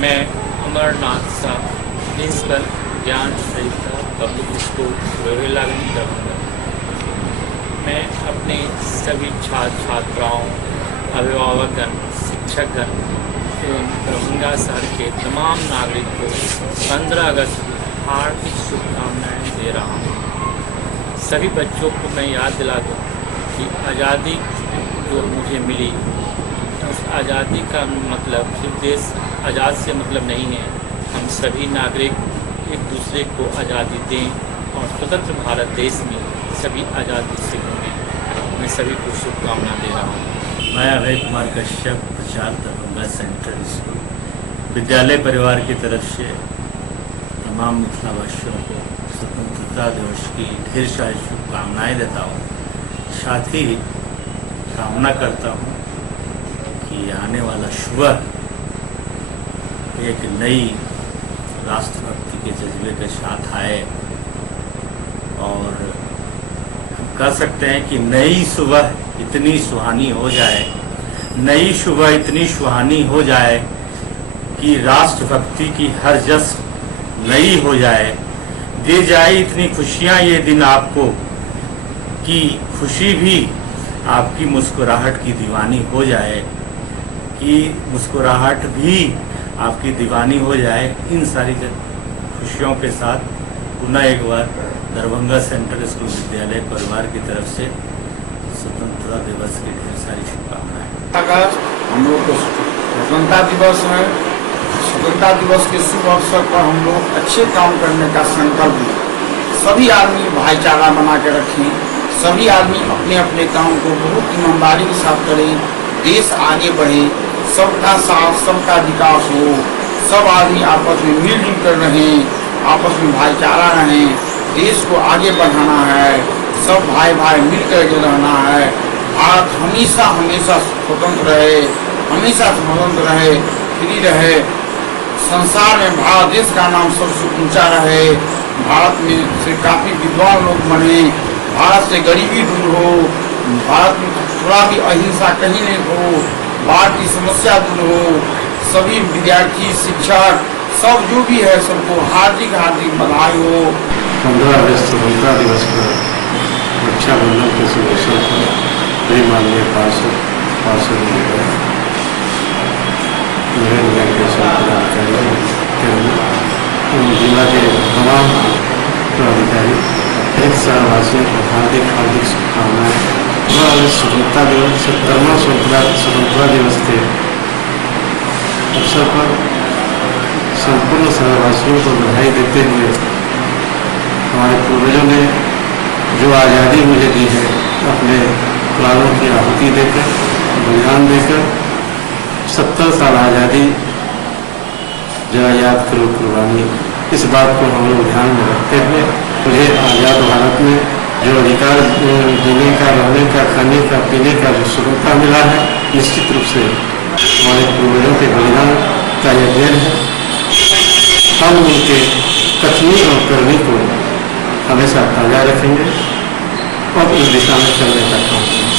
मैं अमरनाथ शाह, प्रिंसिपल ज्ञान सरिता public school रोहिलागंज Darbhanga. मैं अपने सभी छात्र छात्राओं, अभिभावकगण, शिक्षकगण एवं दरभंगा शहर के तमाम नागरिक को 15 अगस्त की हार्दिक शुभकामनाएं दे रहा हूँ। सभी बच्चों को मैं याद दिला दूँ कि आज़ादी जो मुझे मिली, उस आज़ादी का मतलब सिर्फ देश आज़ाद से मतलब नहीं है। हम सभी नागरिक एक दूसरे को आज़ादी दें और स्वतंत्र भारत देश में सभी आज़ादी से घूमें। मैं सभी को शुभकामना दे रहा हूँ। मैं अभय कुमार कश्यप, प्रचार दरभंगा सेंट्रल स्कूल विद्यालय परिवार की तरफ से तमाम मिथिलावासियों को स्वतंत्रता दिवस की ढेर सारी शुभकामनाएँ देता हूँ। साथ ही कामना करता हूँ कि आने वाला सुबह एक नई राष्ट्रभक्ति के जज्बे के साथ आए और हम कह सकते हैं कि नई सुबह इतनी सुहानी हो जाए, नई सुबह इतनी सुहानी हो जाए कि राष्ट्रभक्ति की हर जस नई हो जाए, दे जाए इतनी खुशियाँ ये दिन आपको कि खुशी भी आपकी मुस्कुराहट की दीवानी हो जाए, कि मुस्कुराहट भी आपकी दीवानी हो जाए। इन सारी खुशियों के साथ पुनः एक बार दरभंगा सेंट्रल स्कूल विद्यालय परिवार की तरफ से स्वतंत्रता दिवस की ढेर सारी शुभकामनाएं। हम लोग को स्वतंत्रता दिवस है। स्वतंत्रता दिवस के शुभ अवसर पर हम लोग अच्छे काम करने का संकल्प लें। सभी आदमी भाईचारा बना के रखें, सभी आदमी अपने अपने काम को बहुत ईमानदारी के साथ करें, देश आगे बढ़े, सबका साथ सबका विकास हो, सब आदमी आपस में मिलजुल कर रहें, आपस में भाईचारा रहें, देश को आगे बढ़ाना है, सब भाई भाई मिल कर के रहना है। भारत हमेशा हमेशा स्वतंत्र रहे, हमेशा स्वतंत्र रहे, फ्री रहे। संसार में भारत देश का नाम सबसे ऊंचा रहे। भारत में से काफ़ी विद्वान लोग बने, भारत से गरीबी दूर हो, भारत में थोड़ा भी अहिंसा कहीं नहीं हो, बाढ़ की समस्या दूर हो। सभी विद्यार्थी, शिक्षक, सब जो भी है सबको हार्दिक हार्दिक बधाई हो। 15 अगस्त स्वतंत्रता दिवस पर रक्षाबंधन के शुभ अवसर पर कई माननीय पार्षद मेरे निगम के पदाधिकारी, जिला के तमाम पदाधिकारी, एक शहरवासियों को हार्दिक हार्दिक शुभकामनाएं। 15 अगस्त स्वतंत्रता दिवस 70वां स्वतंत्रता दिवस के अवसर पर संपूर्ण शहरवासियों को बधाई देते हुए हमारे पूर्वजों ने जो आज़ादी मुझे दी है, अपने प्राणों की आहुति देकर, बलिदान देकर 70 साल आज़ादी जरा याद करो कुर्बानी, इस बात को हम लोग ध्यान में रखते हुए मुझे आज़ाद भारत में जो अधिकार जीने का, रहने का, खाने का, पीने का जो स्वतंत्रता मिला है, निश्चित रूप से हमारे पूर्वजों के बलिदान का यह देन है। हम उनके कथनी और करनी को हमेशा ताज़ा रखेंगे और इस दिशा में चलने का काम करेंगे।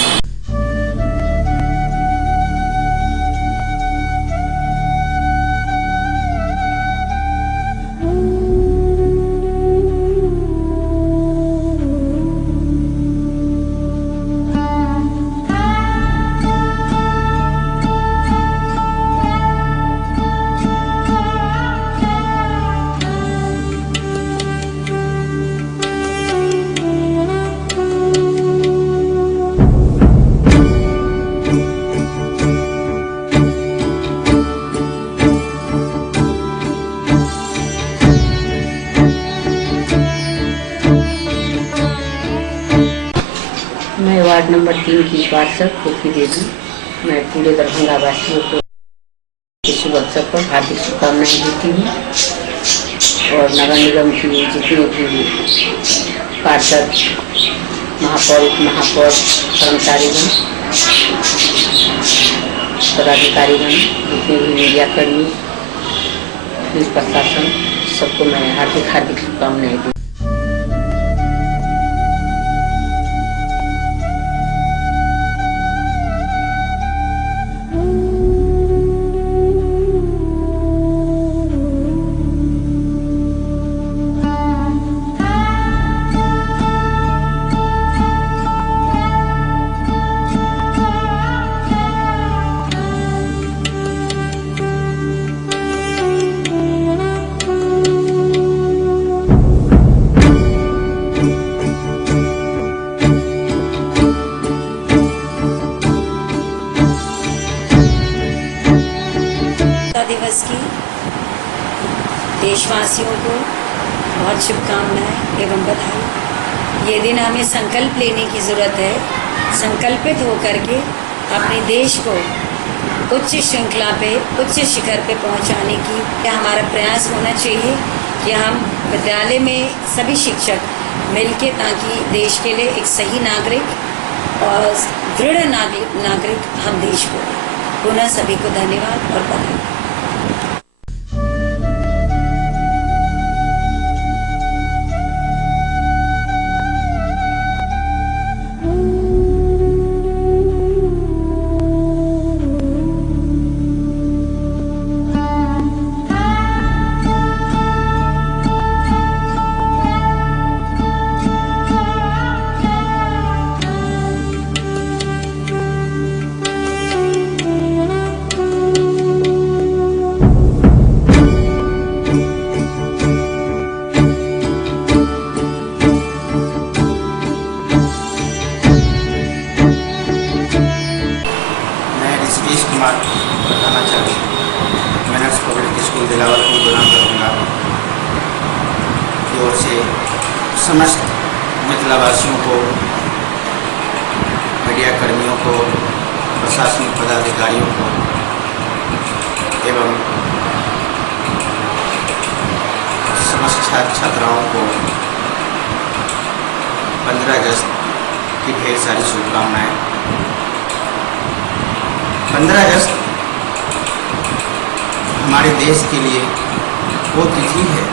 मैं वार्ड नंबर 3 की पार्षद फूलकी देवी। मैं पूरे दरभंगा वासियों को इस शुभ अवसर पर हार्दिक शुभकामनाएं देती हूँ और नगर निगम की जितने भी पार्षद, महापौर, उप महापौर, कर्मचारीगण, पदाधिकारीगण, जितने भी मीडियाकर्मी, पुलिस प्रशासन, सबको मैं हार्दिक हार्दिक शुभकामनाएं दी। दिवस की देशवासियों को बहुत शुभकामनाएं एवं बधाई। ये दिन हमें संकल्प लेने की ज़रूरत है, संकल्पित होकर के अपने देश को उच्च श्रृंखला पे, उच्च शिखर पे पहुंचाने की हमारा प्रयास होना चाहिए कि हम विद्यालय में सभी शिक्षक मिलके, ताकि देश के लिए एक सही नागरिक और दृढ़ नागरिक हम देश को। पुनः सभी को धन्यवाद और बधाई। बताना चाहूँ मैनर्स पब्लिक स्कूल दिलावरपुर गुलाम दरभंगा की ओर से समस्त मिथिलावासियों को, मीडिया कर्मियों को, प्रशासनिक पदाधिकारियों को एवं समस्त छात्र छात्राओं को 15 अगस्त की ढेर सारी शुभकामनाएं। 15 अगस्त हमारे देश के लिए वो तिथि है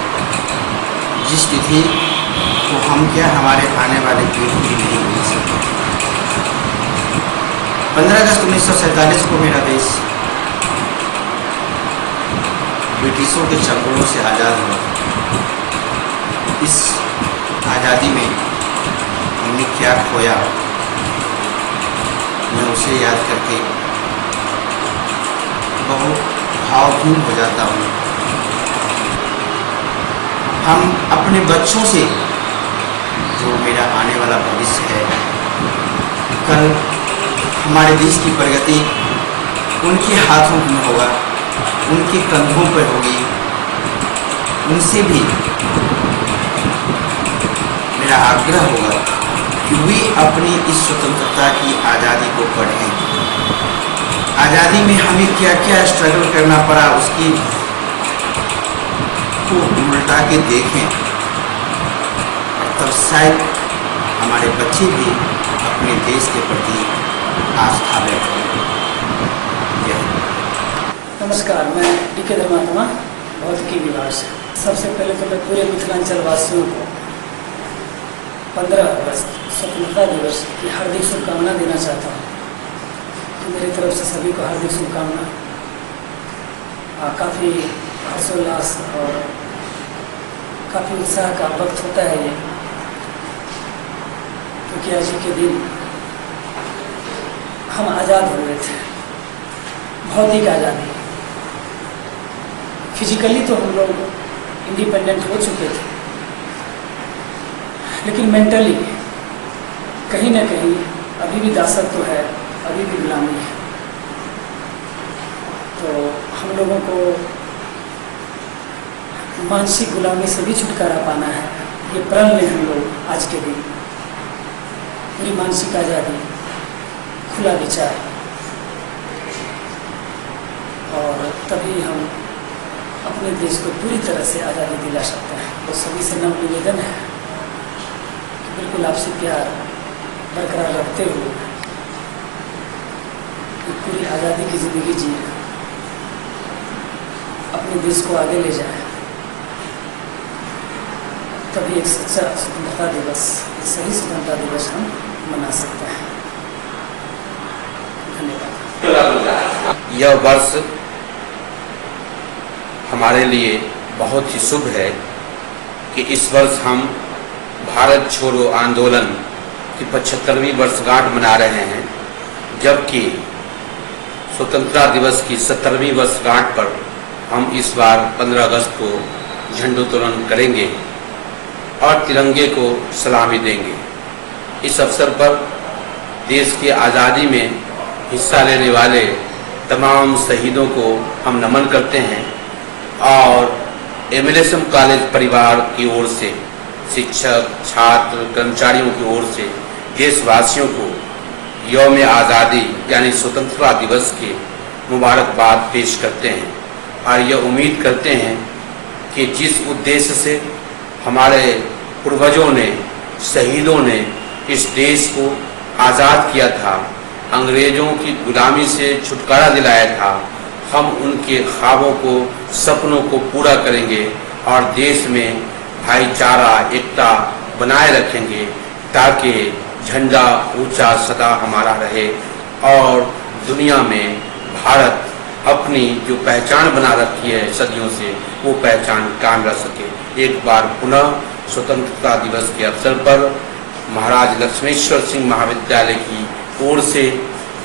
जिस तिथि को हम क्या, हमारे आने वाले पीढ़ी भी नहीं भूल सकते। 15 अगस्त 1947 को मेरा देश ब्रिटिशों के चंगुलों से आज़ाद हुआ। इस आज़ादी में हमने क्या खोया, मैं उसे याद करके बहुत भावहीन हो जाता हूँ। हम अपने बच्चों से, जो मेरा आने वाला भविष्य है, कल हमारे देश की प्रगति उनके हाथों में होगा, उनके कंधों पर होगी। उनसे भी मेरा आग्रह होगा कि वे अपनी इस स्वतंत्रता की आज़ादी को पढ़ें। आज़ादी में हमें क्या क्या स्ट्रगल करना पड़ा, उसकी को उल्टा के देखें, तब शायद हमारे बच्चे भी अपने देश के प्रति आस्था व्यक्त करें। नमस्कार, मैं डी.के. धर्मात्मा, भौतिकी विभाग से। सबसे पहले तो मैं पूरे मिथिलांचल वासियों को 15 अगस्त स्वतंत्रता दिवस की हार्दिक शुभकामना देना चाहता हूँ। तो मेरी तरफ से सभी को हार्दिक शुभकामना। काफ़ी हर्षोल्लास और काफ़ी उत्साह का वक्त होता है ये, क्योंकि आज के दिन हम आज़ाद हुए थे। भौतिक आज़ादी, फिजिकली तो हम लोग इंडिपेंडेंट हो चुके थे, लेकिन मेंटली कहीं ना कहीं अभी भी दासत्व है, अभी भी गुलामी है। तो हम लोगों को मानसिक गुलामी से भी छुटकारा पाना है। ये प्रण में हम लोग आज के दिन पूरी मानसिक आज़ादी, खुला विचार, और तभी हम अपने देश को पूरी तरह से आज़ादी दिला सकते हैं। तो सभी से नम्र निवेदन है कि बिल्कुल आपसे प्यार बरकरार रखते हुए एक पूरी आज़ादी की ज़िंदगी जिए, अपने देश को आगे ले जाए, तभी एक सच्चा स्वतंत्रता दिवस, एक सही स्वतंत्रता दिवस हम मना सकते हैं। धन्यवाद। यह वर्ष हमारे लिए बहुत ही शुभ है कि इस वर्ष हम भारत छोड़ो आंदोलन की 75वीं वर्षगांठ मना रहे हैं, जबकि स्वतंत्रता दिवस की 70वीं वर्षगांठ पर हम इस बार 15 अगस्त को झंडोत्तोलन करेंगे और तिरंगे को सलामी देंगे। इस अवसर पर देश की आज़ादी में हिस्सा लेने वाले तमाम शहीदों को हम नमन करते हैं और MLSM कॉलेज परिवार की ओर से, शिक्षक, छात्र, कर्मचारियों की ओर से देशवासियों को यौम आज़ादी यानी स्वतंत्रता दिवस के मुबारकबाद पेश करते हैं और यह उम्मीद करते हैं कि जिस उद्देश्य से हमारे पूर्वजों ने, शहीदों ने इस देश को आज़ाद किया था, अंग्रेज़ों की गुलामी से छुटकारा दिलाया था, हम उनके ख्वाबों को, सपनों को पूरा करेंगे और देश में भाईचारा, एकता बनाए रखेंगे ताकि झंडा ऊंचा सदा हमारा रहे और दुनिया में भारत अपनी जो पहचान बना रखी है सदियों से, वो पहचान कायम रख सके। एक बार पुनः स्वतंत्रता दिवस के अवसर पर महाराज लक्ष्मेश्वर सिंह महाविद्यालय की ओर से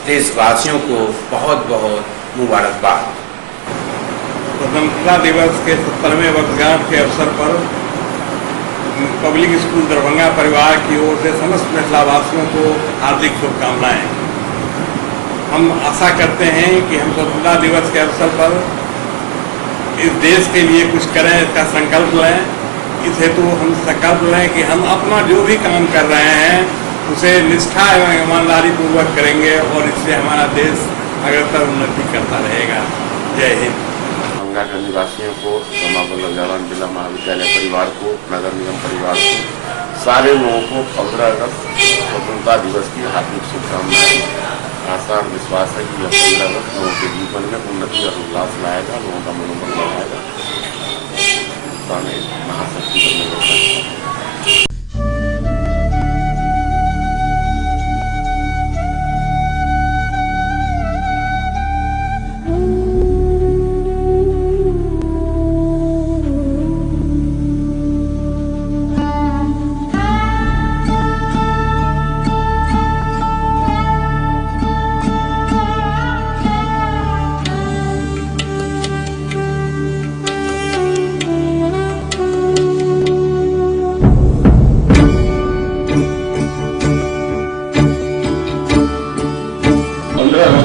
देशवासियों को बहुत बहुत मुबारकबाद। स्वतंत्रता दिवस के 70वें वर्षगांठ के अवसर पर पब्लिक स्कूल दरभंगा परिवार की ओर से समस्त मिथिलावासियों को हार्दिक शुभकामनाएं। हम आशा करते हैं कि हम स्वतंत्रता दिवस के अवसर पर इस देश के लिए कुछ करें, इसका संकल्प लें। इस हेतु हम संकल्प लें कि हम अपना जो भी काम कर रहे हैं उसे निष्ठा एवं ईमानदारी पूर्वक करेंगे और इससे हमारा देश अग्रतर उन्नति करता रहेगा। जय हिंद। दरभंगा के निवासियों को, समापन जवान जिला महाविद्यालय परिवार को, नगर निगम परिवार को, सारे लोगों को 15 अगस्त स्वतंत्रता दिवस की हार्दिक शुभकामनाएं। आशा और विश्वास है कि यह 15 अगस्त लोगों के जीवन में उन्नति और उल्लास लाएगा, लोगों का मनोबल बढ़ाएगा, महाशक्ति बनने होगा।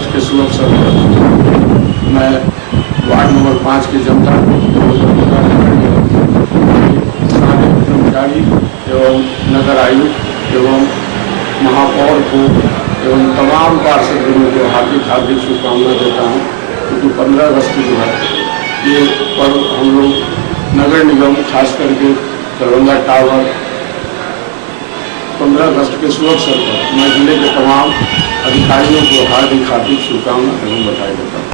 के शुभ अवसर पर मैं वार्ड नंबर 5 की जनता को, सारे कर्मचारी एवं नगर आयुक्त एवं महापौर को एवं तमाम पार्षदों को हार्दिक शुभकामना देता हूँ, क्योंकि 15 अगस्त जो है ये पर्व हम लोग नगर निगम खास करके दरभंगा टावर 15 अगस्त के शुभ अवसर पर मैं जिले के तमाम अधिकारियों को हार्दिक शुभकामना एवं बधाई देता हूँ।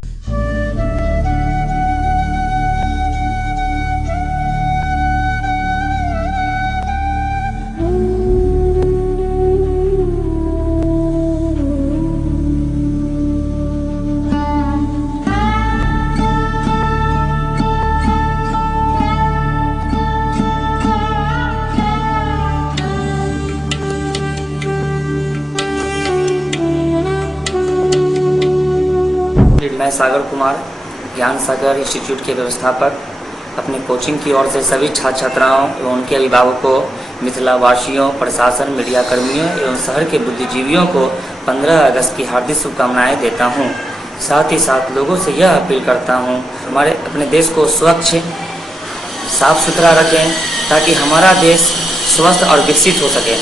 मैं सागर कुमार, ज्ञान सागर इंस्टीट्यूट के व्यवस्थापक, अपने कोचिंग की ओर से सभी छात्र छात्राओं एवं उनके अभिभावकों, मिथिला वासियों, प्रशासन, मीडिया कर्मियों एवं शहर के बुद्धिजीवियों को 15 अगस्त की हार्दिक शुभकामनाएं देता हूं। साथ ही साथ लोगों से यह अपील करता हूं, हमारे अपने देश को स्वच्छ, साफ सुथरा रखें ताकि हमारा देश स्वस्थ और विकसित हो सके।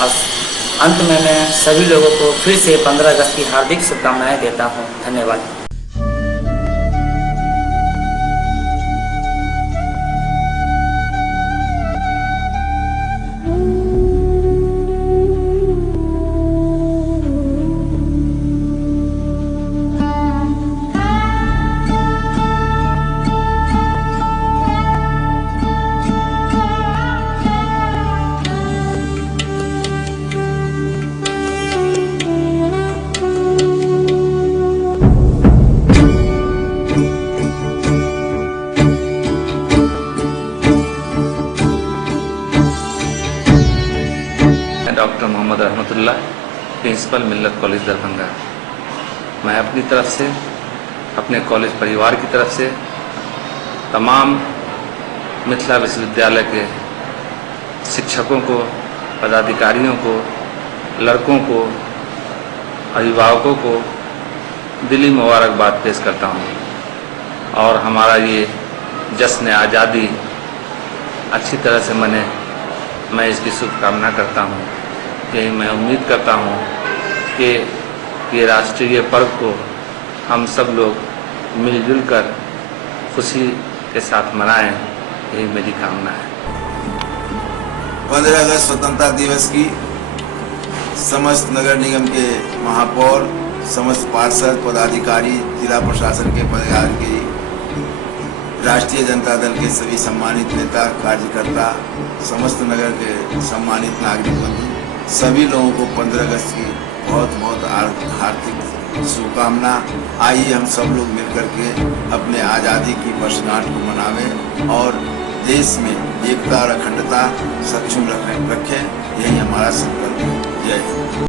और अंत में मैं सभी लोगों को फिर से 15 अगस्त की हार्दिक शुभकामनाएं देता हूं। धन्यवाद। डॉक्टर मोहम्मद रहमतुल्लाह, प्रिंसिपल मिल्लत कॉलेज दरभंगा। मैं अपनी तरफ से, अपने कॉलेज परिवार की तरफ से तमाम मिथिला विश्वविद्यालय के शिक्षकों को, पदाधिकारियों को, लड़कों को, अभिभावकों को दिली मुबारकबाद पेश करता हूँ और हमारा ये जश्न आज़ादी अच्छी तरह से मने, मैं इसकी शुभकामना करता हूँ। यही मैं उम्मीद करता हूँ कि ये राष्ट्रीय पर्व को हम सब लोग मिलजुल कर खुशी के साथ मनाएं, यही मेरी कामना है। 15 अगस्त स्वतंत्रता दिवस की समस्त नगर निगम के महापौर, समस्त पार्षद, पदाधिकारी, जिला प्रशासन के पदाधिकारी, राष्ट्रीय जनता दल के सभी सम्मानित नेता, कार्यकर्ता, समस्त नगर के सम्मानित नागरिक बंधु, सभी लोगों को 15 अगस्त की बहुत बहुत हार्दिक शुभकामना। आइए हम सब लोग मिलकर के अपने आज़ादी की वर्षगांठ को मनावें और देश में एकता और अखंडता सक्षम रखें, यही हमारा संकल्प है। जय हिंद।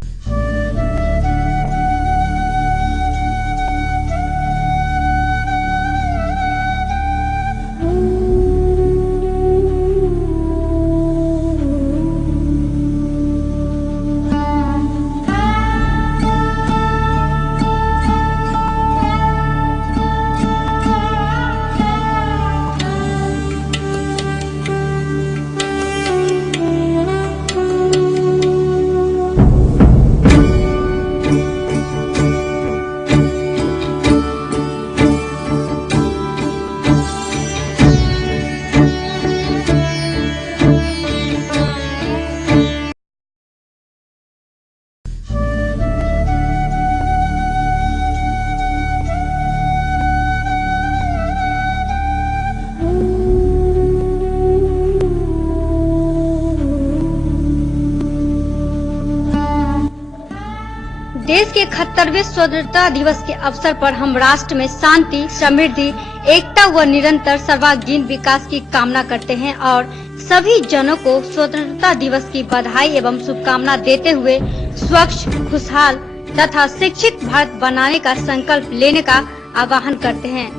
देश के 71वें स्वतंत्रता दिवस के अवसर पर हम राष्ट्र में शांति, समृद्धि, एकता व निरंतर सर्वांगीण विकास की कामना करते हैं और सभी जनों को स्वतंत्रता दिवस की बधाई एवं शुभकामना देते हुए स्वच्छ, खुशहाल तथा शिक्षित भारत बनाने का संकल्प लेने का आह्वान करते हैं।